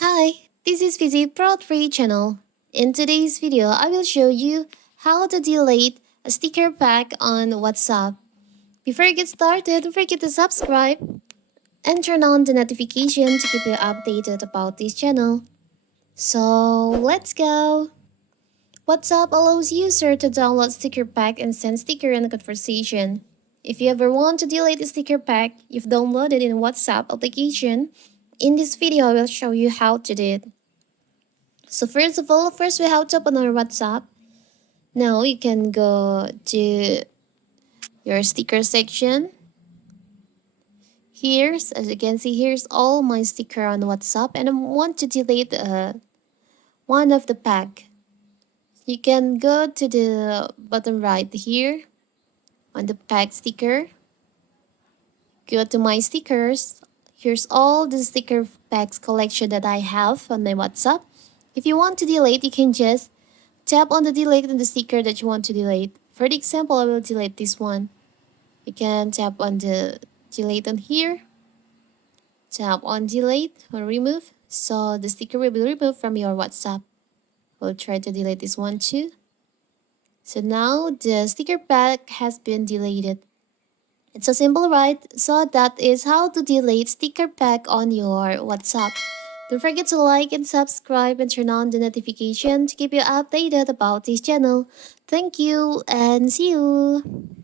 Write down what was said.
Hi, this is Visit Pro 3 channel. In today's video, I will show you how to delete a sticker pack on WhatsApp. Before you get started, don't forget to subscribe and turn on the notification to keep you updated about this channel. So let's go! WhatsApp allows user to download sticker pack and send sticker in a conversation. If you ever want to delete a sticker pack you've downloaded in WhatsApp application, in this video I will show you how to do it. So first of all, first we have to open our WhatsApp. Now you can go to your sticker section. As you can see, here's all my sticker on WhatsApp, and I want to delete one of the pack. You can go to the bottom right here on the pack sticker. Go to my stickers. Here's all the sticker packs collection that I have on my WhatsApp. If you want to delete, you can just tap on the delete on the sticker that you want to delete. For the example, I will delete this one. You can tap on the delete on here. Tap on delete or remove. So the sticker will be removed from your WhatsApp. We'll try to delete this one too. So now the sticker pack has been deleted. It's so simple, right? So that is how to delete sticker pack on your WhatsApp. Don't forget to like and subscribe and turn on the notification to keep you updated about this channel. Thank you and see you!